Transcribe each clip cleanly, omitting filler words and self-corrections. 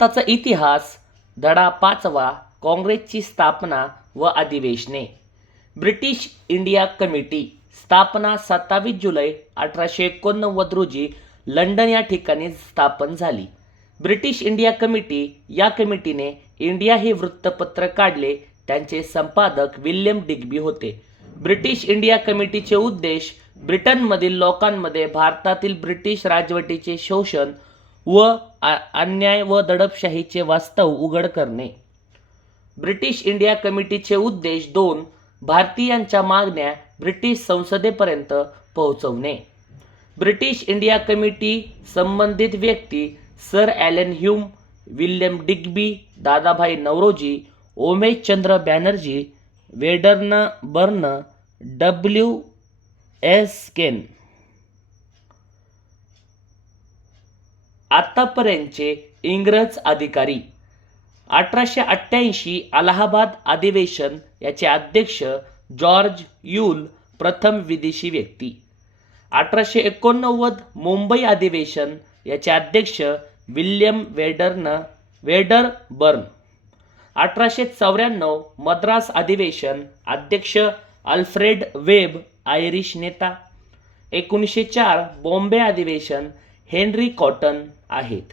भारताचा इतिहास धडा 5वा काँग्रेसची स्थापना व अधिवेशने. ब्रिटिश इंडिया कमिटी स्थापना 27 जुलै 1889 रोजी लंडन या ठिकाणी स्थापन झाली. ब्रिटिश इंडिया कमिटी या कमिटीने इंडिया हे वृत्तपत्र काढले. त्यांचे संपादक विल्यम डिग्बी होते. ब्रिटिश इंडिया कमिटीचे उद्देश ब्रिटनमधील लोकांमध्ये भारतातील ब्रिटिश राजवटीचे शोषण व अन्याय व दडपशाहीचे वास्तव उघड करणे. ब्रिटिश इंडिया कमिटीचे उद्देश 2. भारतीयांच्या मागण्या ब्रिटिश संसदेपर्यंत पोहोचवणे. ब्रिटिश इंडिया कमिटी संबंधित व्यक्ती sir Allan Hume, William Digby, Dadabhai Naoroji, Umesh Chandra Banerjee, Wedderburn, W.S. Caine. आतापर्यंतचे इंग्रज अधिकारी. 1888 अलाहाबाद अधिवेशन याचे अध्यक्ष जॉर्ज यूल, प्रथम विदेशी व्यक्ती. 1889 मुंबई अधिवेशन याचे अध्यक्ष विल्यम वेडरबर्न. 1894 मद्रास अधिवेशन अध्यक्ष अल्फ्रेड वेब, आयरिश नेता. 1904 बॉम्बे अधिवेशन हेनरी कॉटन आहेत.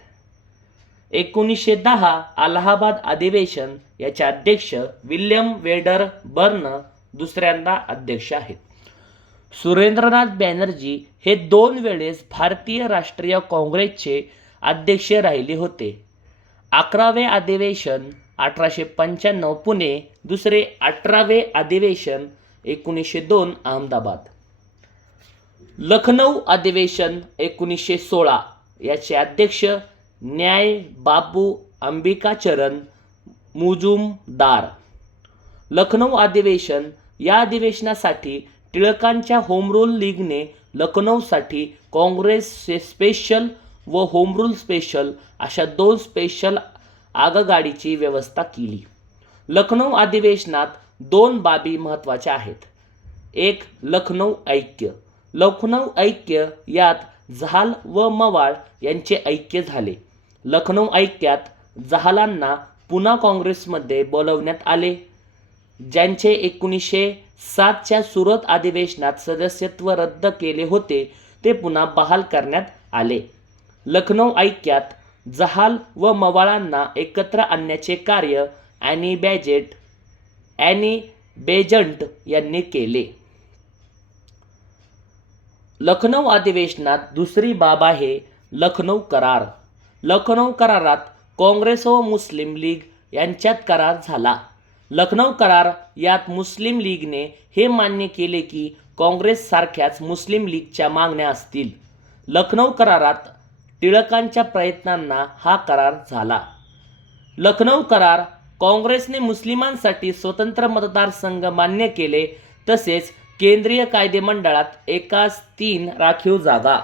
1910 अलाहाबाद अधिवेशन याचे अध्यक्ष विल्यम वेडरबर्न दुसऱ्यांदा अध्यक्ष आहेत. सुरेंद्रनाथ बॅनर्जी हे 2 वेळेस भारतीय राष्ट्रीय काँग्रेसचे अध्यक्ष राहिले होते. 11वे अधिवेशन 1895 पुणे, दुसरे 18वे अधिवेशन 1902 अहमदाबाद. लखनौ अधिवेशन 1916 याचे अध्यक्ष न्याय बाबू अंबिकाचरण मुजुमदार. लखनौ अधिवेशन या अधिवेशनासाठी टिळकांच्या होम रूल लीगने लखनौसाठी काँग्रेस स्पेशल व होम रूल स्पेशल अशा 2 स्पेशल आगगाडीची व्यवस्था केली. लखनौ अधिवेशनात 2 बाबी महत्त्वाच्या आहेत. 1. लखनौ ऐक्य. लखनौ ऐक्य यात जहाल व मवाळ यांचे ऐक्य झाले. लखनौ ऐक्यात जहालांना पुन्हा काँग्रेसमध्ये बोलवण्यात आले. ज्यांचे 1907च्या सुरत अधिवेशनात सदस्यत्व रद्द केले होते ते पुन्हा बहाल करण्यात आले. लखनौ ऐक्यात जहाल व मवाळांना एकत्र आणण्याचे कार्य ॲनी बेजंट यांनी केले. लखनौ अधिवेशनात दुसरी बाब आहे लखनौ करार. लखनौ करारात काँग्रेस व मुस्लिम लीग यांच्यात करार झाला. लखनौ करार यात मुस्लिम लीगने हे मान्य केले की काँग्रेस सारख्याच मुस्लिम लीगच्या मागण्या असतील. लखनौ करारात टिळकांच्या प्रयत्नांना हा करार झाला. लखनौ करार काँग्रेसने मुस्लिमांसाठी स्वतंत्र मतदारसंघ मान्य केले, तसेच केंद्रीय कायदेमंडळात एकास 3 राखीव जागा.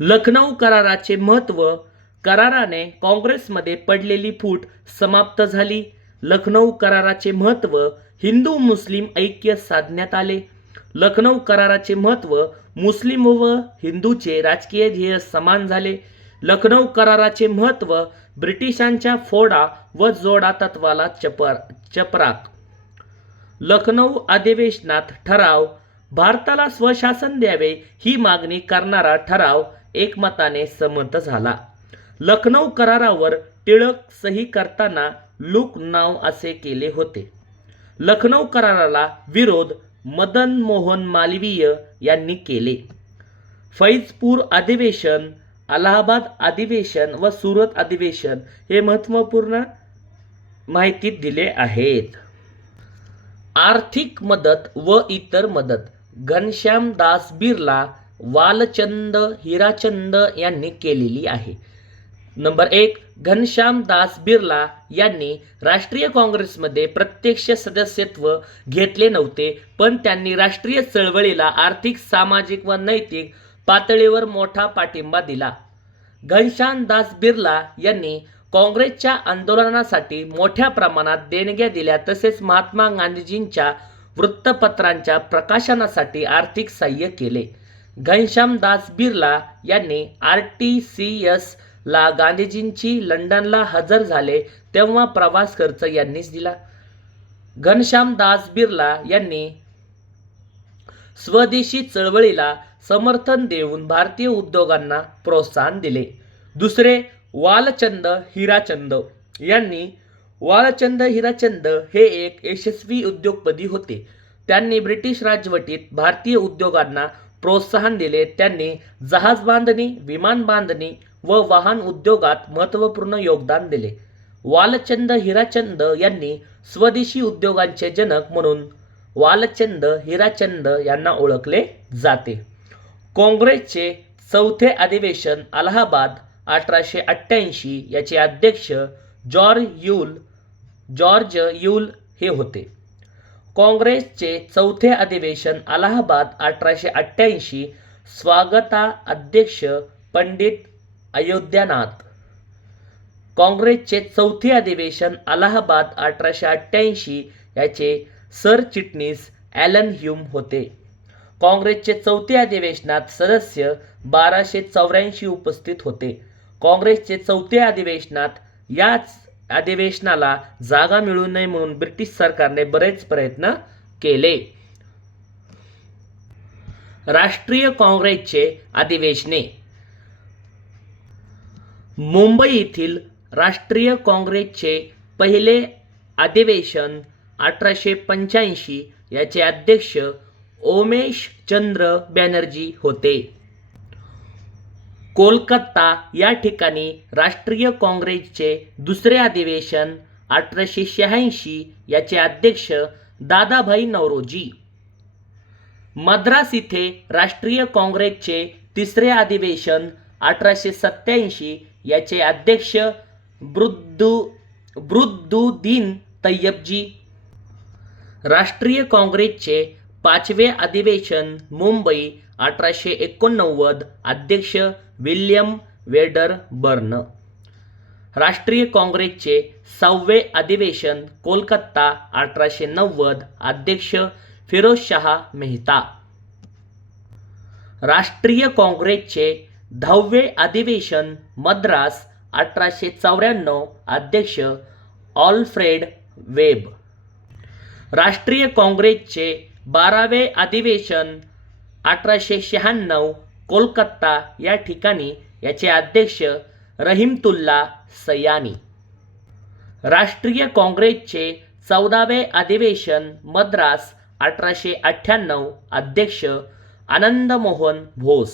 लखनौ कराराचे महत्त्व. कराराने काँग्रेसमध्ये पडलेली फूट समाप्त झाली. लखनौ कराराचे महत्त्व. हिंदू मुस्लिम ऐक्य साधण्यात आले. लखनौ कराराचे महत्त्व. मुस्लिम व हिंदूचे राजकीय ध्येय समान झाले. लखनौ कराराचे महत्त्व. ब्रिटिशांच्या फोडा व जोडा तत्वाला चपराक. लखनौ अधिवेशनात ठराव. भारताला स्वशासन द्यावे ही मागणी करणारा ठराव एकमताने संमत झाला. लखनौ करारावर टिळक सही करताना लूक नाव असे केले होते. लखनौ कराराला विरोध मदन मोहन मालवीय यांनी केले. फैजपूर अधिवेशन, अलाहाबाद अधिवेशन व सुरत अधिवेशन हे महत्त्वपूर्ण माहितीत दिले आहेत. आर्थिक मदत व इतर मदत. घनश्यामदास बिर्ला, वालचंद हिराचंद यांनी केलेली आहे. नंबर 1. घनश्यामदास बिर्ला यांनी राष्ट्रीय काँग्रेसमध्ये प्रत्यक्ष सदस्यत्व घेतले नव्हते, पण त्यांनी राष्ट्रीय चळवळीला आर्थिक, सामाजिक व नैतिक पातळीवर मोठा पाठिंबा दिला. घनश्यामदास बिर्ला यांनी काँग्रेसच्या आंदोलनासाठी मोठ्या प्रमाणात देणग्या दिल्या, तसेच महात्मा गांधीजींच्या वृत्तपत्रांच्या प्रकाशनासाठी आर्थिक सहाय्य केले. घनश्यामदास बिर्ला यांनी RTCS ला गांधीजींची लंडनला हजर झाले तेव्हा प्रवास खर्च यांनीच दिला. घनश्यामदास बिर्ला यांनी स्वदेशी चळवळीला समर्थन देऊन भारतीय उद्योगांना प्रोत्साहन दिले. दुसरे वालचंद हीराचंद यांनी वालचंद हीराचंद हे एक यशस्वी उद्योगपती होते. त्यांनी ब्रिटिश राजवटीत भारतीय उद्योगांना प्रोत्साहन दिले. त्यांनी जहाज बांधणी, विमान बांधणी व वाहन उद्योगात महत्त्वपूर्ण योगदान दिले. वालचंद हीराचंद यांनी स्वदेशी उद्योगांचे जनक म्हणून वालचंद हीराचंद यांना ओळखले जाते. काँग्रेसचे चौथे अधिवेशन अलाहाबाद 1888 याचे अध्यक्ष जॉर्ज यूल हे होते. काँग्रेसचे चौथे अधिवेशन अलाहाबाद 1888 स्वागता अध्यक्ष पंडित अयोध्यानाथ. काँग्रेसचे चौथे अधिवेशन अलाहाबाद 1888 याचे सरचिटणीस ॲलन ह्यूम होते. काँग्रेसचे चौथे अधिवेशनात सदस्य 1284 उपस्थित होते. काँग्रेसचे चौथे अधिवेशनात याच अधिवेशनाला जागा मिळू नये म्हणून ब्रिटिश सरकारने बरेच प्रयत्न केले. राष्ट्रीय काँग्रेसचे अधिवेशने. मुंबई येथील राष्ट्रीय काँग्रेसचे पहिले अधिवेशन 1885 याचे अध्यक्ष उमेश चंद्र बॅनर्जी होते. कोलकाता या ठिकाणी राष्ट्रीय काँग्रेसचे दुसरे अधिवेशन 1886 याचे अध्यक्ष दादाभाई नौरोजी. मद्रास इथे राष्ट्रीय काँग्रेसचे तिसरे अधिवेशन 1887 याचे अध्यक्ष बद्रुद्दीन तय्यबजी. राष्ट्रीय काँग्रेसचे पाचवे अधिवेशन मुंबई 1889 अध्यक्ष विल्यम वेडरबर्न. राष्ट्रीय काँग्रेसचे 6वे अधिवेशन कोलकाता 1890 अध्यक्ष फिरोजशाह मेहता. राष्ट्रीय काँग्रेसचे 10वे अधिवेशन मद्रास 1894 अध्यक्ष ऑल्फ्रेड वेब. राष्ट्रीय काँग्रेसचे 12वे अधिवेशन 1896 कोलकाता या ठिकाणी याचे अध्यक्ष रहीमतुल्ला सयानी. राष्ट्रीय काँग्रेसचे 14वे अधिवेशन मद्रास 1898 अध्यक्ष आनंद मोहन घोष.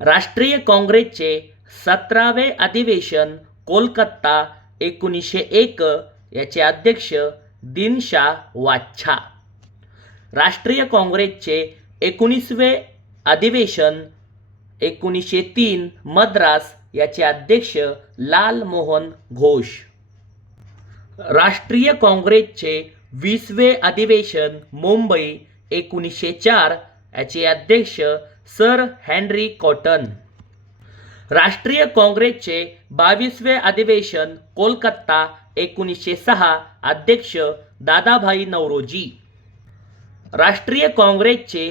राष्ट्रीय काँग्रेसचे 17वे अधिवेशन कोलकाता 1901 याचे अध्यक्ष दिनशा वाच्छा. राष्ट्रीय काँग्रेसचे 19वे अधिवेशन 1903 मद्रास याचे अध्यक्ष लाल मोहन घोष. राष्ट्रीय काँग्रेसचे 20वे अधिवेशन मुंबई 1904 याचे अध्यक्ष सर हेनरी कॉटन. राष्ट्रीय काँग्रेसचे 22वे अधिवेशन कोलकाता 1906 अध्यक्ष दादाभाई नौरोजी. राष्ट्रीय काँग्रेसचे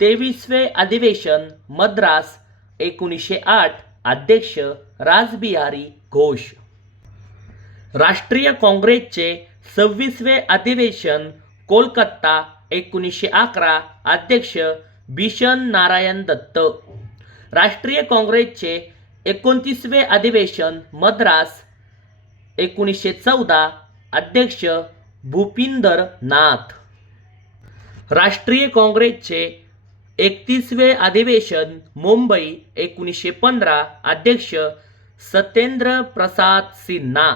23वे अधिवेशन मद्रास 1908 अध्यक्ष रासबिहारी घोष. राष्ट्रीय काँग्रेसचे 26वे अधिवेशन कोलकाता 1911 अध्यक्ष बिशन नारायण दत्त. राष्ट्रीय काँग्रेसचे 29वे अधिवेशन मद्रास 1914 अध्यक्ष भूपिंदर नाथ. राष्ट्रीय काँग्रेसचे 31वे अधिवेशन मुंबई 1915 अध्यक्ष सत्येंद्र प्रसाद सिन्हा.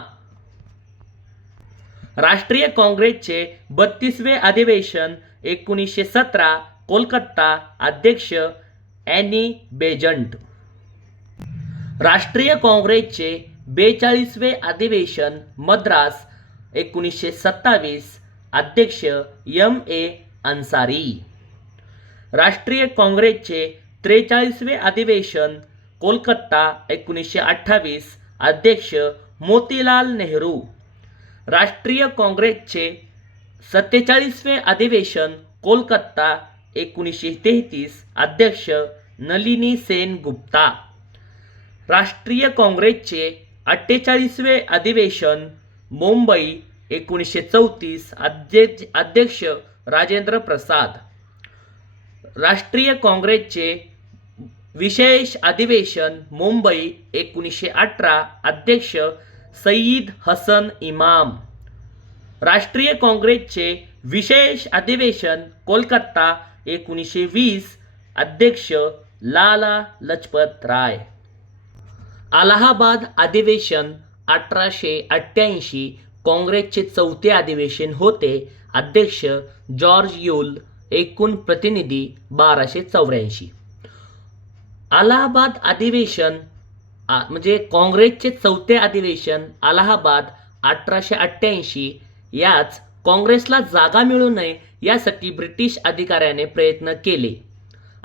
राष्ट्रीय काँग्रेसचे 32वे अधिवेशन 1917 कोलकाता अध्यक्ष ॲनी बेजंट. राष्ट्रीय काँग्रेसचे 42वे अधिवेशन मद्रास 1927 अध्यक्ष M.A. अन्सारी. राष्ट्रीय काँग्रेसचे 43वे अधिवेशन कोलकाता 1928 अध्यक्ष मोतीलाल नेहरू. राष्ट्रीय काँग्रेसचे 47वे अधिवेशन कोलकाता 1933 अध्यक्ष नलिनी सेन गुप्ता. राष्ट्रीय काँग्रेसचे 48वे अधिवेशन मुंबई 1934 अध्यक्ष राजेंद्र प्रसाद. राष्ट्रीय काँग्रेसचे विशेष अधिवेशन मुंबई 1918 अध्यक्ष सईद हसन इमाम. राष्ट्रीय काँग्रेसचे विशेष अधिवेशन कोलकाता 1920 अध्यक्ष लाला लजपत राय. अलाहाबाद अधिवेशन 1888 काँग्रेसचे चौथे अधिवेशन होते. अध्यक्ष जॉर्ज यूल. एकूण प्रतिनिधी 1284. अलाहाबाद अधिवेशन म्हणजे काँग्रेसचे चौथे अधिवेशन अलाहाबाद 1888. याच काँग्रेसला जागा मिळू नये यासाठी ब्रिटिश अधिकाऱ्याने प्रयत्न केले.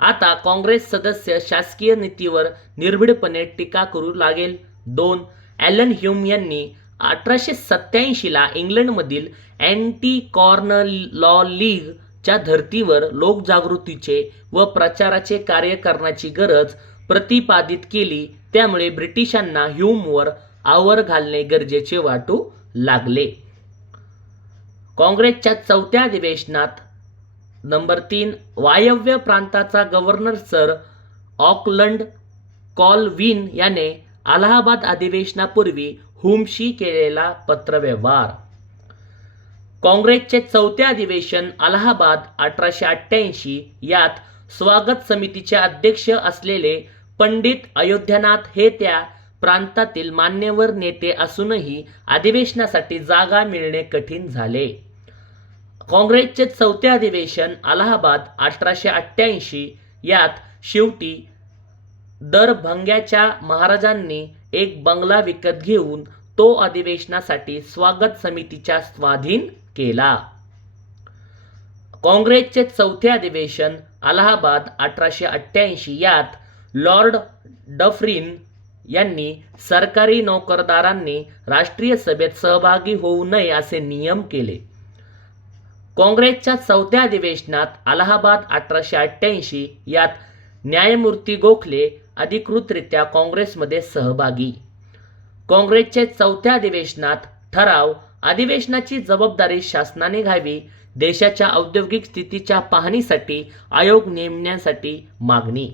आता काँग्रेस सदस्य शासकीय नीतीवर निर्भीडपणे टीका करू लागेल. 2. ॲलन ह्यूम यांनी 1887 इंग्लंडमधील अँटी कॉर्न लॉ लीग च्या धर्तीवर लोकजागृतीचे व प्रचाराचे कार्य करण्याची गरज प्रतिपादित केली. त्यामुळे ब्रिटिशांना ह्यूमवर आवर घालणे गरजेचे वाटू लागले. काँग्रेसच्या चौथ्या अधिवेशनात नंबर 3 वायव्य प्रांताचा गव्हर्नर सर ऑकलंड कॉलविन याने अलाहाबाद अधिवेशनापूर्वी ह्यूमशी केलेला पत्रव्यवहार. काँग्रेसचे चौथे अधिवेशन अलाहाबाद 1888. यात स्वागत समितीचे अध्यक्ष असलेले पंडित अयोध्यनाथ हे त्या प्रांतातील मान्यवर नेते असूनही अधिवेशनासाठी जागा मिळणे कठीण झाले. काँग्रेसचे चौथे अधिवेशन अलाहाबाद 1888. यात शेवटी दरभंग्याच्या महाराजांनी एक बंगला विकत घेऊन तो अधिवेशनासाठी स्वागत समितीच्या स्वाधीन केला. काँग्रेसचे चौथे अधिवेशन अलाहाबाद 1888. यात लॉर्ड डफरीन यांनी सरकारी नोकरदारांनी राष्ट्रीय सभेत सहभागी होऊ नये असे नियम केले. काँग्रेसच्या चौथ्या अधिवेशनात अलाहाबाद 1888. यात न्यायमूर्ती गोखले अधिकृतरित्या काँग्रेसमध्ये सहभागी. काँग्रेसचे चौथ्या अधिवेशनात ठराव अधिवेशनाची जबाबदारी शासनाने घ्यावी. देशाच्या औद्योगिक स्थितीच्या पाहणीसाठी आयोग नेमण्यासाठी मागणी.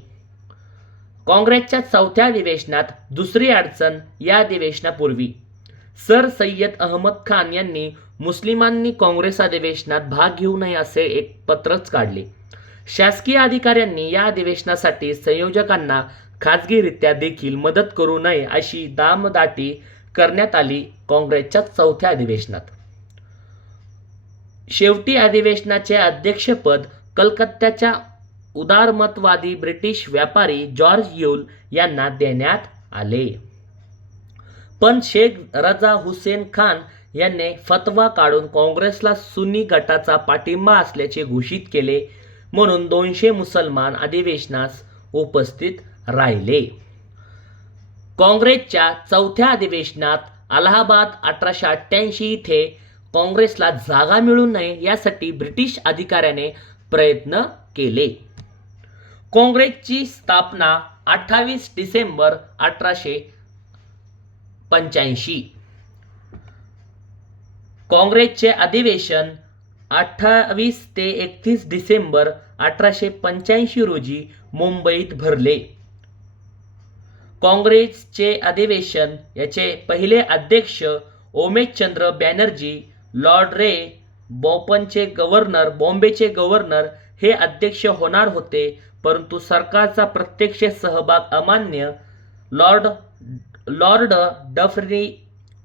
काँग्रेसच्या चौथ्या अधिवेशनात दुसरी अडचण. या अधिवेशनापूर्वी सर सय्यद अहमद खान यांनी मुस्लिमांनी काँग्रेस अधिवेशनात भाग घेऊ नये असे एक पत्रच काढले. शासकीय अधिकाऱ्यांनी या अधिवेशनासाठी संयोजकांना खाजगीरित्या देखील मदत करू नये अशी दामदाटी करण्यात आली. काँग्रेसच्या चौथ्या अधिवेशनात शेवटी अधिवेशनाचे अध्यक्षपद कलकत्त्याच्या उदारमतवादी ब्रिटिश व्यापारी जॉर्ज यूल यांना देण्यात आले. पण शेख रजा हुसेन खान यांनी फतवा काढून काँग्रेसला सुन्नी गटाचा पाठिंबा असल्याचे घोषित केले. म्हणून 200 मुसलमान अधिवेशनास उपस्थित राहिले. काँग्रेसच्या चौथ्या अधिवेशनात अलाहाबाद 1888 इथे काँग्रेसला जागा मिळू नये यासाठी ब्रिटिश अधिकाऱ्याने प्रयत्न केले. काँग्रेसची स्थापना 28 डिसेंबर 1885. काँग्रेसचे अधिवेशन 28 ते 31 डिसेंबर 1885 रोजी मुंबईत भरले. काँग्रेसचे अधिवेशन याचे पहिले अध्यक्ष उमेशचंद्र बॅनर्जी, लॉर्ड रे बॉम्बेचे गव्हर्नर हे अध्यक्ष होणार होते. परंतु सरकारचा प्रत्यक्ष सहभाग अमान्य लॉर्ड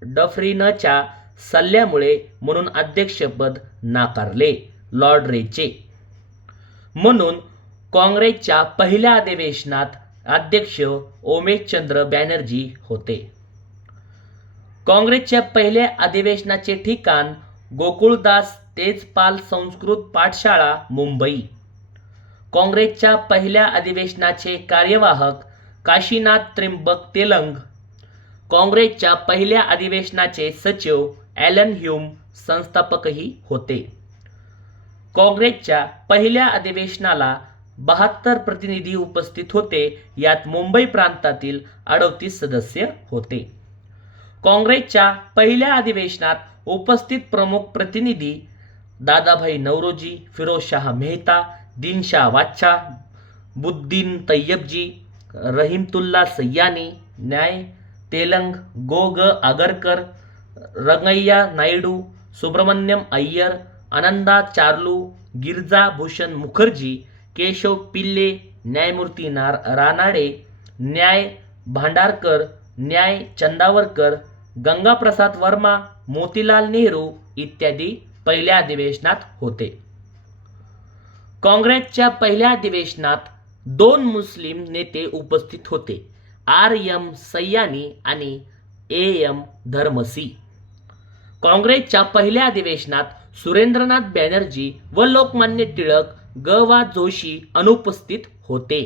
डफरीनच्या सल्ल्यामुळे म्हणून अध्यक्षपद नाकारले लॉर्ड रेचे. म्हणून काँग्रेसच्या पहिल्या अधिवेशनात अध्यक्ष उमेशचंद्र बॅनर्जी होते. काँग्रेसच्या पहिल्या अधिवेशनाचे ठिकाण गोकुळदास तेजपाल संस्कृत पाठशाळा मुंबई. काँग्रेसच्या पहिल्या अधिवेशनाचे कार्यवाहक काशीनाथ त्र्यंबक तेलंग. काँग्रेसच्या पहिल्या अधिवेशनाचे सचिव ॲलन ह्यूम संस्थापकही होते. काँग्रेसच्या पहिल्या अधिवेशनाला 72 प्रतिनिधी उपस्थित होते, यात मुंबई प्रांतातील 38 सदस्य होते. काँग्रेसच्या पहिल्या अधिवेशनात उपस्थित प्रमुख प्रतिनिधी दादाभाई नौरोजी, फिरोजशाह मेहता, दिनशाह वाच्छा, बुद्दीन तय्यबजी, रहीमतुल्ला सय्यानी, न्याय तेलंग, गोग आगरकर, रंगय्या नायडू, सुब्रमण्यम अय्यर, आनंदा चार्लू, गिरजा भूषण मुखर्जी, केशव पिल्ले, न्यायमूर्ती रानाडे, न्याय भांडारकर, न्याय चंदावरकर, गंगाप्रसाद वर्मा, मोतीलाल नेहरू इत्यादी पहिल्या अधिवेशनात होते. काँग्रेसच्या पहिल्या अधिवेशनात 2 मुस्लिम नेते उपस्थित होते, R.M. सय्यानी आणि A.M. धर्मसी. काँग्रेसच्या पहिल्या अधिवेशनात सुरेंद्रनाथ बॅनर्जी व लोकमान्य टिळक ग.वा. जोशी अनुपस्थित होते.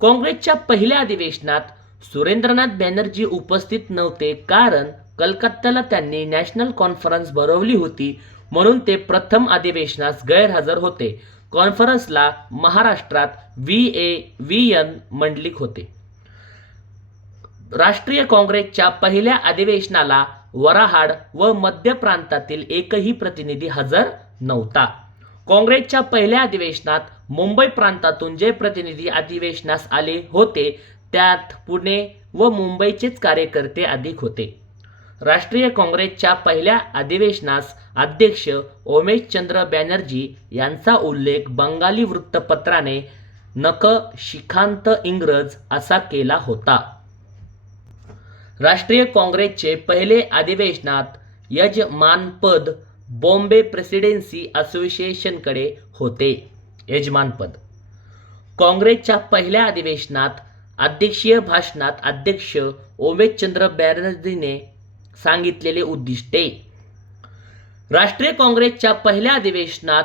काँग्रेसच्या पहिल्या अधिवेशनात सुरेंद्रनाथ बॅनर्जी उपस्थित नव्हते, कारण कलकत्त्याला त्यांनी नॅशनल कॉन्फरन्स भरवली होती, म्हणून ते प्रथम अधिवेशनास गैरहजर होते. कॉन्फरन्सला महाराष्ट्रात VN मंडलिक होते. राष्ट्रीय काँग्रेसच्या पहिल्या अधिवेशनाला वराहाड व मध्य प्रांतातील एकही प्रतिनिधी हजर नव्हता. काँग्रेसच्या पहिल्या अधिवेशनात मुंबई प्रांतातून जे प्रतिनिधी अधिवेशनास आले होते, त्यात पुणे व मुंबईचेच कार्यकर्ते अधिक होते. राष्ट्रीय काँग्रेसच्या पहिल्या अधिवेशनास अध्यक्ष उमेशचंद्र बॅनर्जी यांचा उल्लेख बंगाली वृत्तपत्राने नक शिखांत इंग्रज असा केला होता. राष्ट्रीय काँग्रेसचे पहिले अधिवेशनात यजमानपद बॉम्बे प्रेसिडेन्सी असोसिएशनकडे होते. यजमानपद. काँग्रेसच्या पहिल्या अधिवेशनात अध्यक्षीय भाषणात अध्यक्ष उमेशचंद्र बॅनर्जीने सांगितलेले उद्दिष्टे. राष्ट्रीय काँग्रेसच्या पहिल्या अधिवेशनात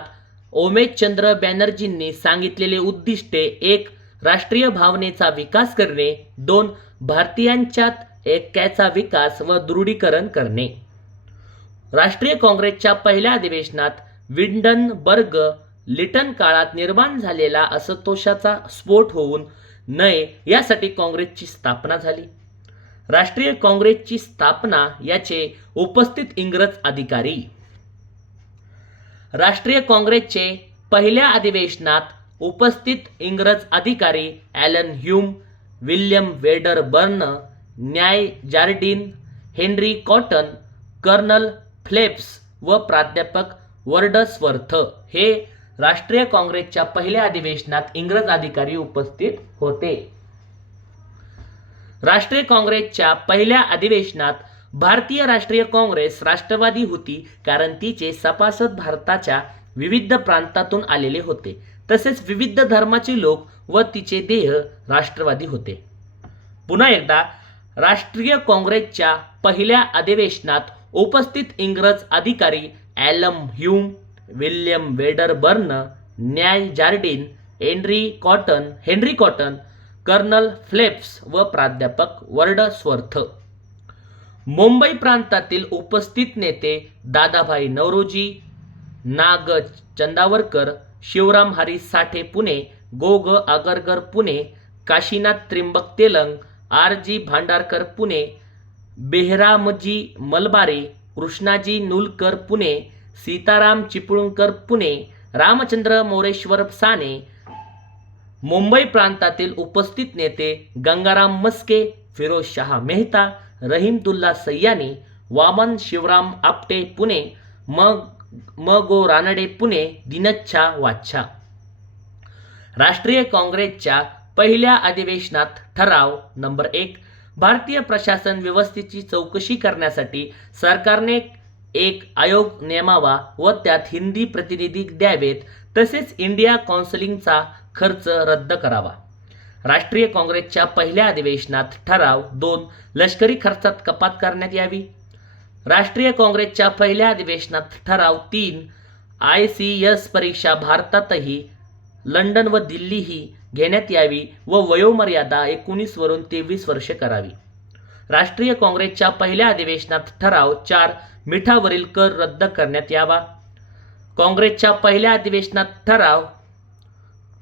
उमेशचंद्र बॅनर्जींनी सांगितलेले उद्दिष्टे: 1. राष्ट्रीय भावनेचा विकास करणे. 2. भारतीयांच्यात ऐक्याचा विकास व दृढीकरण करणे. राष्ट्रीय काँग्रेसच्या पहिल्या अधिवेशनात विंडनबर्ग लिटन काळात निर्माण झालेला असंतोषाचा स्फोट होऊ नये यासाठी काँग्रेसची स्थापना झाली. राष्ट्रीय काँग्रेसची स्थापना याचे उपस्थित इंग्रज अधिकारी. राष्ट्रीय काँग्रेसचे पहिल्या अधिवेशनात उपस्थित इंग्रज अधिकारी ॲलन ह्यूम, विल्यम वेडरबर्न, न्याय Jardine, Henry Cotton, colonel Phelps व प्राध्यापक वर्ड्सवर्थ हे राष्ट्रीय काँग्रेसच्या पहिल्या अधिवेशनात इंग्रज अधिकारी उपस्थित होते. राष्ट्रीय काँग्रेसच्या पहिल्या अधिवेशनात भारतीय राष्ट्रीय काँग्रेस राष्ट्रवादी होती, कारण तिचे सभासद भारताच्या विविध प्रांतातून आलेले होते, तसेच विविध धर्माचे लोक व तिचे देह राष्ट्रवादी होते. पुन्हा एकदा, राष्ट्रीय काँग्रेसच्या पहिल्या अधिवेशनात उपस्थित इंग्रज अधिकारी ॲलन ह्यूम, विल्यम वेडरबर्न, न्याय Jardine, Henry Cotton, colonel Phelps व प्राध्यापक वर्ड्सवर्थ. मुंबई प्रांतातील उपस्थित नेते दादाभाई नौरोजी, नाग चंदावरकर, शिवराम हरी साठे पुणे, गोग आगरकर पुणे, काशीनाथ त्रिंबक तेलंग, R.G. भांडारकर पुणे, बेहरामजी मलबारी, कृष्णाजी नुलकर पुणे, सीताराम चिपळूणकर पुणे, रामचंद्र मोरेश्वर साने. मुंबई प्रांतातील उपस्थित नेते गंगाराम मस्के, फिरोजशाह मेहता, रहीमतुल्ला सय्यानी, वामन शिवराम आपटे पुणे, गो रानडे पुणे, दिनच्छा वाच्छा. राष्ट्रीय काँग्रेसच्या पहिल्या अधिवेशनात ठराव नंबर 1. भारतीय प्रशासन व्यवस्थेची चौकशी करण्यासाठी सरकारने एक आयोग नेमावा व त्यात हिंदी प्रतिनिधी द्यावेत, तसेच इंडिया काउन्सिलचा खर्च रद्द करावा. राष्ट्रीय काँग्रेसच्या पहिल्या अधिवेशनात ठराव 2. लष्करी खर्चात कपात करण्यात यावी. राष्ट्रीय काँग्रेसच्या पहिल्या अधिवेशनात ठराव 3. ICS परीक्षा भारतातही, लंडन व दिल्लीही घेण्यात यावी व वयोमर्यादा 19 वरून 23 वर्षे करावी. राष्ट्रीय काँग्रेसच्या पहिल्या अधिवेशनात ठराव 4. मिठावरील कर रद्द करण्यात यावा. काँग्रेसच्या पहिल्या अधिवेशनात ठराव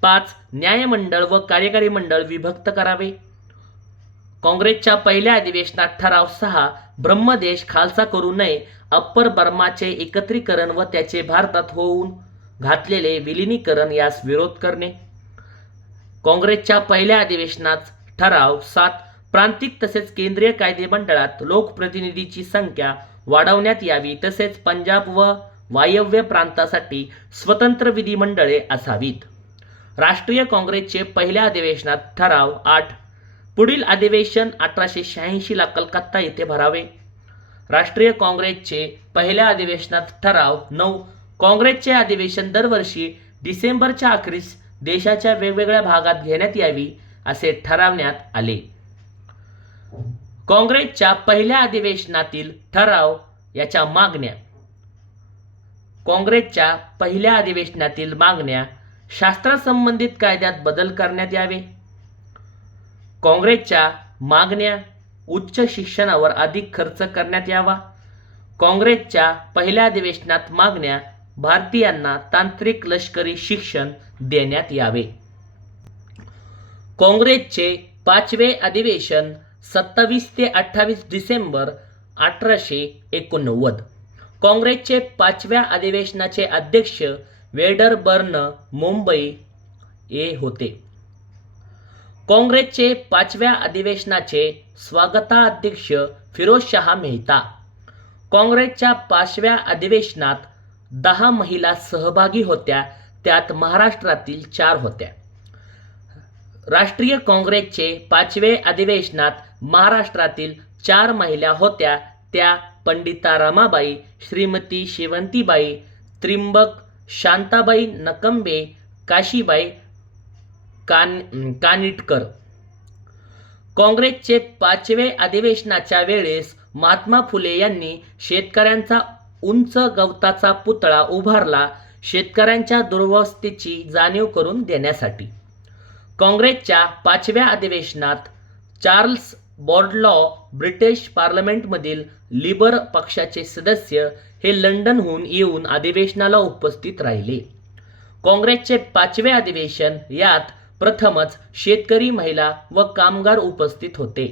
5. न्यायमंडळ व कार्यकारी मंडळ विभक्त करावे. काँग्रेसच्या पहिल्या अधिवेशनात ठराव 6. ब्रह्मदेश खालसा करू नये. अप्पर बर्माचे एकत्रीकरण व त्याचे भारतात होऊन घातलेले विलिनीकरण यास विरोध करणे. काँग्रेसच्या पहिल्या अधिवेशनात ठराव 7. प्रांतिक तसेच केंद्रीय कायदेमंडळात लोकप्रतिनिधीची संख्या वाढवण्यात यावी तसेच पंजाब व वायव्य प्रांतासाठी स्वतंत्र विधिमंडळे असावीत. राष्ट्रीय काँग्रेसचे पहिल्या अधिवेशनात ठराव 8. पुढील अधिवेशन 1886 ला कलकत्ता येथे भरावे. राष्ट्रीय काँग्रेसचे पहिल्या अधिवेशनात ठराव 9. काँग्रेसचे अधिवेशन दरवर्षी डिसेंबरच्या अखेरीस देशाच्या वेगवेगळ्या भागात घेण्यात यावी असे ठरवण्यात आले. काँग्रेसच्या पहिल्या अधिवेशनातील ठराव याच्या मागण्या. काँग्रेसच्या पहिल्या अधिवेशनातील मागण्या. शास्त्रासंबंधित कायद्यात बदल करण्यात यावे. काँग्रेसच्या मागण्या. उच्च शिक्षणावर अधिक खर्च करण्यात यावा. काँग्रेसच्या पहिल्या अधिवेशनात मागण्या. भारतीयांना तांत्रिक लष्करी शिक्षण देण्यात यावे. काँग्रेसचे 5वे अधिवेशन 27 ते 28 डिसेंबर 1889. काँग्रेसचे 5व्या अधिवेशनाचे अध्यक्ष वेडरबर्न मुंबई ये होते. काँग्रेसचे 5व्या अधिवेशनाचे स्वागताध्यक्ष फिरोजशाह मेहता. काँग्रेसच्या 5व्या अधिवेशनात 10 महिला सहभागी होत्या, त्यात महाराष्ट्रातील 4 होत्या. राष्ट्रीय काँग्रेसचे 5वे अधिवेशनात महाराष्ट्रातील 4 महिला होत्या, त्या पंडिता रमाबाई, श्रीमती शेवंतीबाई त्रिंबक, शांताबाई नकंबे, काशीबाई कानिटकर. काँग्रेसचे 5वे अधिवेशनाच्या वेळेस महात्मा फुले यांनी शेतकऱ्यांचा उंच गवताचा पुतळा उभारला शेतकऱ्यांच्या दुरवस्थेची जाणीव करून देण्यासाठी. काँग्रेसच्या 5व्या अधिवेशनात चार्ल्स बॉर्डलॉ ब्रिटिश पार्लमेंटमधील लिबर पक्षाचे सदस्य हे लंडनहून येऊन अधिवेशनाला उपस्थित राहिले. काँग्रेसचे 5वे अधिवेशन यात प्रथमच शेतकरी, महिला व कामगार उपस्थित होते.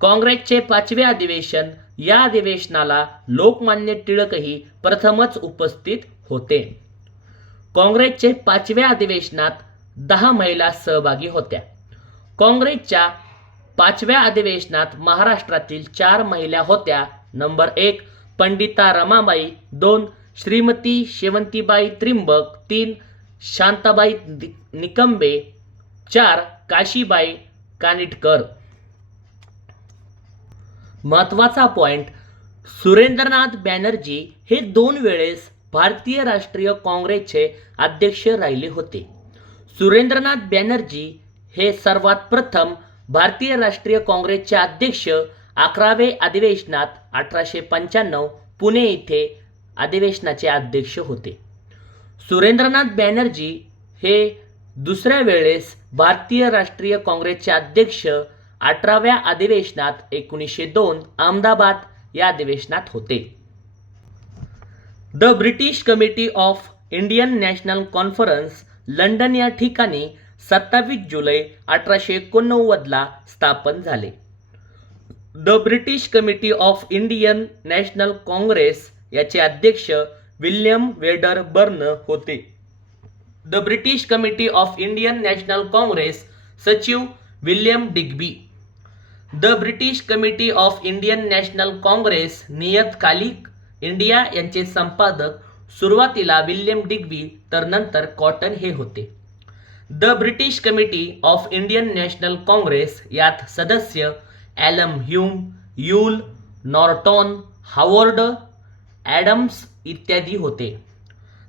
काँग्रेसचे 5वे अधिवेशन या अधिवेशनाला लोकमान्य टिळकही प्रथमच उपस्थित होते. काँग्रेसचे 5व्या अधिवेशनात 10 महिला सहभागी होत्या. काँग्रेसच्या 5व्या अधिवेशनात महाराष्ट्रातील 4 महिला होत्या. नंबर 1 पंडिता रमाबाई, 2 श्रीमती शेवंतीबाई त्रिंबक, 3 शांताबाई निकंबे, 4 काशीबाई कानिटकर. महत्वाचा पॉइंट, सुरेंद्रनाथ बॅनर्जी हे 2 वेळेस भारतीय राष्ट्रीय काँग्रेसचे अध्यक्ष राहिले होते. सुरेंद्रनाथ बॅनर्जी हे सर्वात प्रथम भारतीय राष्ट्रीय काँग्रेसचे अध्यक्ष 11वे अधिवेशनात 1895 पुणे येथे अधिवेशनाचे अध्यक्ष होते. सुरेंद्रनाथ बॅनर्जी हे दुसऱ्या वेळेस भारतीय राष्ट्रीय काँग्रेसचे अध्यक्ष 18व्या अधिवेशनात 1902 अहमदाबाद या अधिवेशनात होते. The British Committee of Indian National Conference London या ठिकाणी 27 जुलै 1889 ला स्थापन झाले. The British Committee of Indian National Congress याचे अध्यक्ष विल्यम वेडरबर्न होते. The British Committee of Indian National Congress सचिव William Digby. The British Committee of Indian National Congress नियतकालिक इंडिया यांचे संपादक सुरुवातीला विल्यम डिग्बी तर नंतर कॉटन हे होते. The British Committee of Indian National Congress यात सदस्य Allan Hume, Yule, Norton, Howard, Adams इत्यादी होते.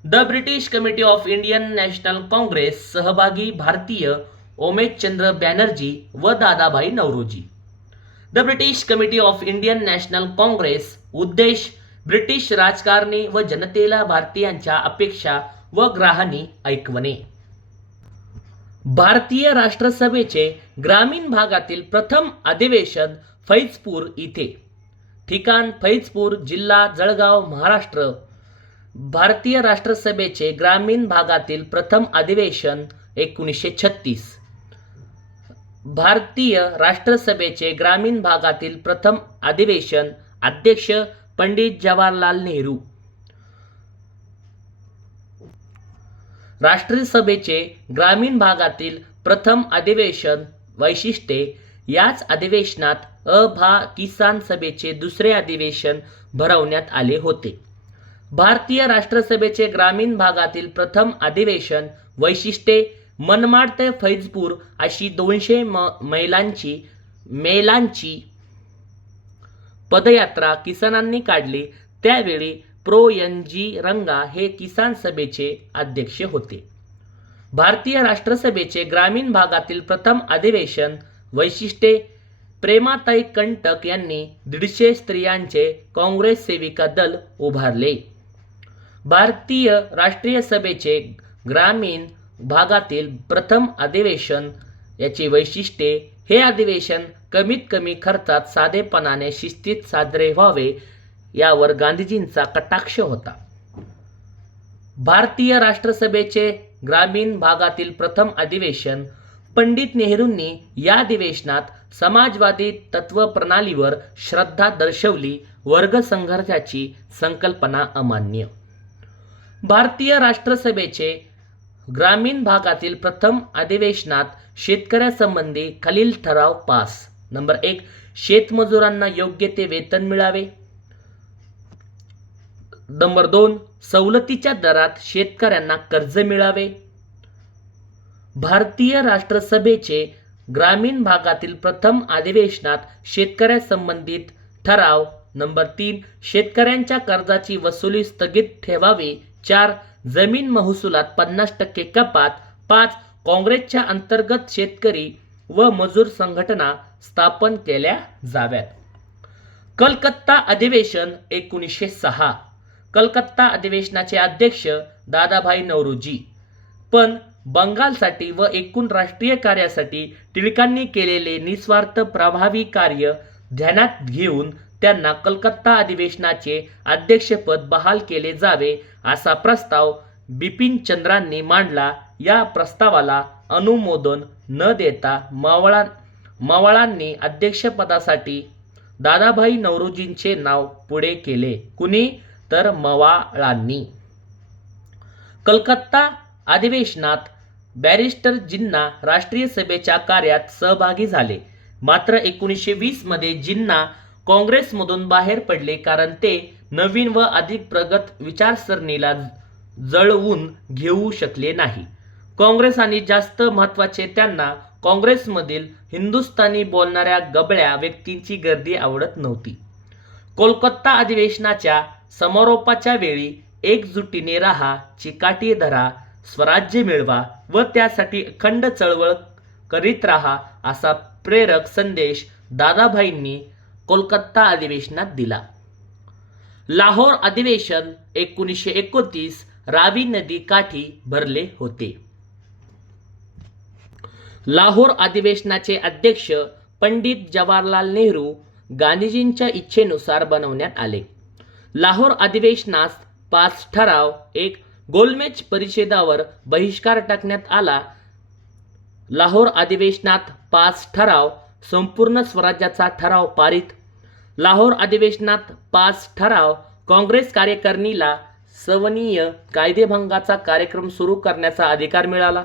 The British Committee of Indian National Congress सहभागी भारतीय ओमेशचंद्र बॅनर्जी व Dadabhai Naoroji. The British Committee of Indian National Congress उद्देश ब्रिटिश राजकारणी व जनतेला भारतीयांच्या अपेक्षा व ग्राह्यांनी ऐकवणे. भारतीय राष्ट्रसभेचे ग्रामीण भागातील प्रथम अधिवेशन फैजपूर इथे. ठिकाण फैजपूर, जिल्हा जळगाव, महाराष्ट्र. भारतीय राष्ट्रसभेचे ग्रामीण भागातील प्रथम अधिवेशन 1936. भारतीय राष्ट्रसभेचे ग्रामीण भागातील प्रथम अधिवेशन अध्यक्ष पंडित जवाहरलाल नेहरू. राष्ट्रसभेचे ग्रामीण भागातील प्रथम अधिवेशन वैशिष्ट्ये. याच अधिवेशनात किसान सभेचे दुसरे अधिवेशन भरवण्यात आले होते. भारतीय राष्ट्रसभेचे ग्रामीण भागातील प्रथम अधिवेशन वैशिष्ट्ये. मनमाड ते फैजपूर अशी 200 मैलांची पदयात्रा किसानांनी काढली. त्यावेळी प्रो. एन. जी. रंगा हे किसान सभेचे अध्यक्ष होते. भारतीय राष्ट्रसभेचे ग्रामीण भागातील प्रथम अधिवेशन वैशिष्ट्ये. प्रेमाताई कंटक यांनी 150 स्त्रियांचे काँग्रेस सेविका दल उभारले. भारतीय राष्ट्रीय सभेचे ग्रामीण भागातील प्रथम अधिवेशन याची वैशिष्ट्ये. हे अधिवेशन कमीत कमी खर्चात साधेपणाने शिस्तीत साजरे व्हावे यावर गांधीजींचा कटाक्ष होता. भारतीय राष्ट्रसभेचे ग्रामीण भागातील प्रथम अधिवेशन. पंडित नेहरूंनी या अधिवेशनात समाजवादी तत्वप्रणालीवर श्रद्धा दर्शवली. वर्ग संघर्षाची संकल्पना अमान्य. भारतीय राष्ट्रसभेचे ग्रामीण भागातील प्रथम अधिवेशनात शेतकऱ्यासंबंधी खालील ठराव पास. नंबर 1. शेतमजुरांना योग्य ते वेतन मिळावे. नंबर 2. सवलतीच्या दरात शेतकऱ्यांना कर्ज मिळावे. भारतीय राष्ट्रसभेचे ग्रामीण भागातील प्रथम अधिवेशनात शेतकऱ्यासंबंधित ठराव. नंबर 3. शेतकऱ्यांच्या कर्जाची वसुली स्थगित ठेवावी. 4. जमीन महसुलात 50% कपात. 5. काँग्रेसच्या अंतर्गत शेतकरी व मजूर संघटना स्थापन केल्या जाव्यात. कलकत्ता अधिवेशन 1906. कलकत्ता अधिवेशनाचे अध्यक्ष दादाभाई नौरोजी. पण बंगालसाठी व एकूण राष्ट्रीय कार्यासाठी टिळकांनी केलेले निस्वार्थ प्रभावी कार्य ध्यानात घेऊन त्यांना कलकत्ता अधिवेशनाचे अध्यक्षपद बहाल केले जावे असा प्रस्ताव बिपिनचंद्रांनी मांडला. या प्रस्तावाला अनुमोदन न देता मवाळांनी अध्यक्षपदासाठी दादाभाई नौरोजींचे नाव पुढे केले. कुणी तर मवाळांनी. कलकत्ता अधिवेशनात बॅरिस्टर जिन्ना राष्ट्रीय सभेच्या कार्यात सहभागी झाले. मात्र 1920 मध्ये जिन्ना काँग्रेसमधून बाहेर पडले कारण ते नवीन व अधिक प्रगत विचारसरणीला जुळवून घेऊ शकले नाही. काँग्रेस आणि जास्त महत्त्वाचे त्यांना काँग्रेसमधील हिंदुस्थानी बोलणाऱ्या गबळ्या व्यक्तींची गर्दी आवडत नव्हती. कोलकाता अधिवेशनाच्या समारोपाच्या वेळी एकजुटीने राहा, चिकाटी धरा, स्वराज्य मिळवा व त्यासाठी अखंड चळवळ करीत राहा असा प्रेरक संदेश दादाभाईंनी कोलकाता अधिवेशनात दिला. लाहोर अधिवेशन 1929 रावी नदी काठी भरले होते. लाहोर अधिवेशनाचे अध्यक्ष पंडित जवाहरलाल नेहरू गांधीजींच्या इच्छेनुसार बनवण्यात आले. लाहोर अधिवेशनास 5 ठराव. 1. गोलमेज परिषदेवर बहिष्कार टाकण्यात आला. लाहोर अधिवेशनात 5 ठराव. संपूर्ण स्वराज्याचा ठराव पारित. लाहोर अधिवेशनात 5 ठराव. काँग्रेस कार्यकारिणीला सवनीय कायदेभंगाचा कार्यक्रम सुरू करण्याचा अधिकार मिळाला.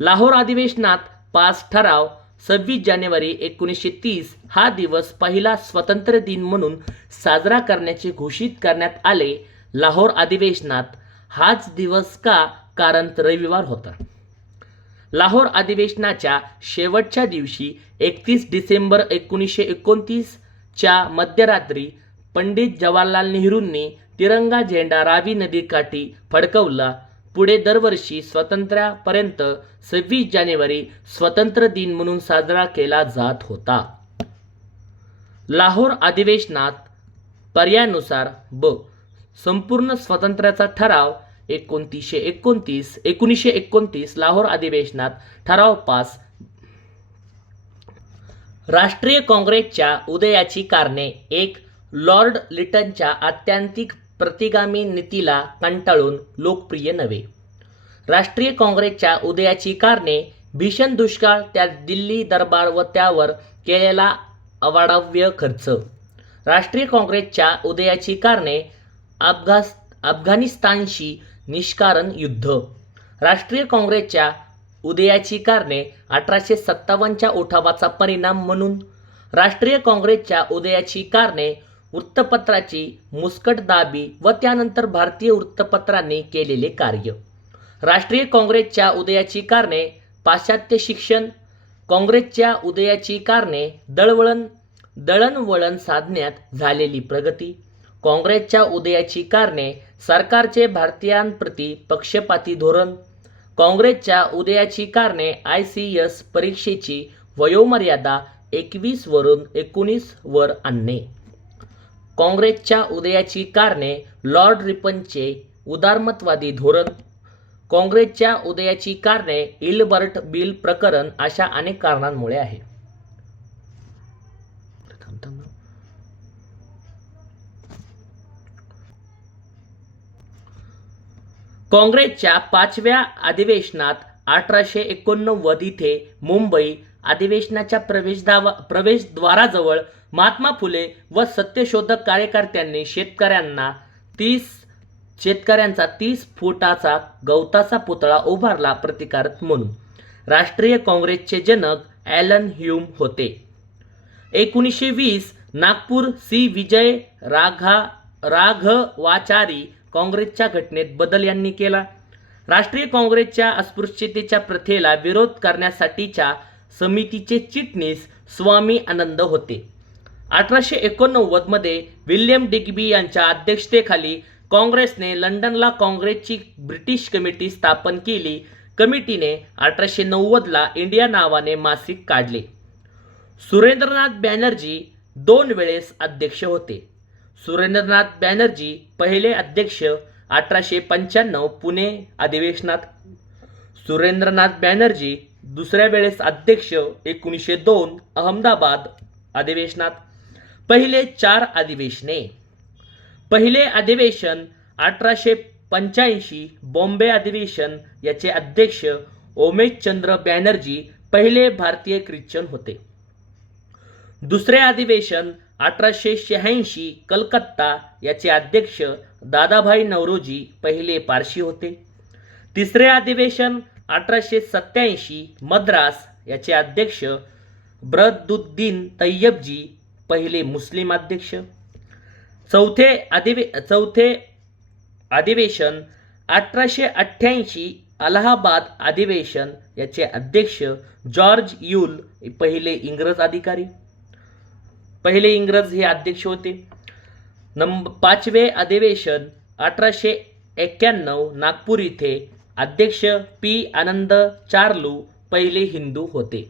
लाहोर अधिवेशनात 5 ठराव. 26 जानेवारी 1930 हा दिवस पहिला स्वातंत्र्य दिन म्हणून साजरा करण्याचे घोषित करण्यात आले. लाहोर अधिवेशनात हाच दिवस का? कारण रविवार होता. लाहोर अधिवेशनाच्या शेवटच्या दिवशी 31 डिसेंबर 1929 च्या मध्यरात्री पंडित जवाहरलाल नेहरूंनी तिरंगा झेंडा रावी नदीकाठी फडकवला. पुढे दरवर्षी स्वातंत्र्यापर्यंत 26 जानेवारी स्वातंत्र्य दिन म्हणून साजरा केला जात होता. लाहोर अधिवेशनात पर्यायानुसार संपूर्ण स्वातंत्र्याचा ठराव 1929 लाहोर अधिवेशनात ठराव पास. राष्ट्रीय काँग्रेसच्या उदयाची कारणे. 1. लॉर्ड लिटनच्या आत्यंतिक प्रतिगामी नीतीला कंटाळून लोकप्रिय नव्हे. राष्ट्रीय काँग्रेसच्या उदयाची कारणे: भीषण दुष्काळ, त्यात दिल्ली दरबार व त्यावर केलेला अवाढव्य खर्च. राष्ट्रीय काँग्रेसच्या उदयाची कारणे: अफगाणिस्तानशी निष्कारण युद्ध. राष्ट्रीय काँग्रेसच्या उदयाची कारणे: 1857च्या उठावाचा परिणाम म्हणून. राष्ट्रीय काँग्रेसच्या उदयाची कारणे: वृत्तपत्राची मुस्कटदाबी व त्यानंतर भारतीय वृत्तपत्रांनी केलेले कार्य. राष्ट्रीय काँग्रेसच्या उदयाची कारणे: पाश्चात्य शिक्षण. काँग्रेसच्या उदयाची कारणे: दळणवळण साधण्यात झालेली प्रगती. काँग्रेसच्या उदयाची कारणे: सरकारचे भारतीयांप्रती पक्षपाती धोरण. काँग्रेसच्या उदयाची कारणे: ICS परीक्षेची वयोमर्यादा 21 वरून 19 वर आणणे. काँग्रेसच्या उदयाची कारणे: लॉर्ड रिपनचे उदारमतवादी धोरण. काँग्रेसच्या उदयाची कारणे: इल्बर्ट बिल प्रकरण. अशा अनेक कारणांमुळे आहे. काँग्रेसच्या 5व्या अधिवेशनात 1889 इथे मुंबई अधिवेशनाच्या प्रवेशद्वाराजवळ महात्मा फुले व सत्यशोधक कार्यकर्त्यांनी शेतकऱ्यांचा 30 फुटाचा गवताचा पुतळा उभारला प्रतिकारार्थ म्हणून. राष्ट्रीय काँग्रेसचे जनक ॲलन ह्यूम होते. 1920 नागपूर सी. विजय राघवाचारी काँग्रेसच्या घटनेत बदल यांनी केला. राष्ट्रीय काँग्रेसच्या अस्पृश्यतेच्या प्रथेला विरोध करण्यासाठीच्या समितीचे चिटणीस स्वामी आनंद होते. 1889 मध्ये विल्यम डिग्बी यांच्या अध्यक्षतेखाली काँग्रेसने लंडनला काँग्रेसची ब्रिटिश कमिटी स्थापन केली. कमिटीने 1890 ला इंडिया नावाने मासिक काढले. सुरेंद्रनाथ बॅनर्जी 2 वेळेस अध्यक्ष होते. सुरेंद्रनाथ बॅनर्जी पहिले अध्यक्ष 1895 पुणे अधिवेशनात. सुरेंद्रनाथ बॅनर्जी दुसऱ्या वेळेस अध्यक्ष 1902 अहमदाबाद अधिवेशनात. पहिले 4 अधिवेशने: पहिले अधिवेशन 1885 बॉम्बे अधिवेशन. याचे अध्यक्ष ओमेशचंद्र बॅनर्जी पहिले भारतीय ख्रिश्चन होते. दुसरे अधिवेशन 1886 कलकत्ता. याचे अध्यक्ष दादाभाई नौरोजी पहिले पारशी होते. तिसरे अधिवेशन 1887 मद्रास. याचे अध्यक्ष बद्रुद्दीन तय्यबजी पहिले मुस्लिम अध्यक्ष. चौथे अधिवेशन 1888 अलाहाबाद अधिवेशन. याचे अध्यक्ष जॉर्ज यूल पहिले इंग्रज हे अध्यक्ष होते. 5वे अधिवेशन 1891 नागपूर इथे. अध्यक्ष P. आनंद चार्लू पहिले हिंदू होते.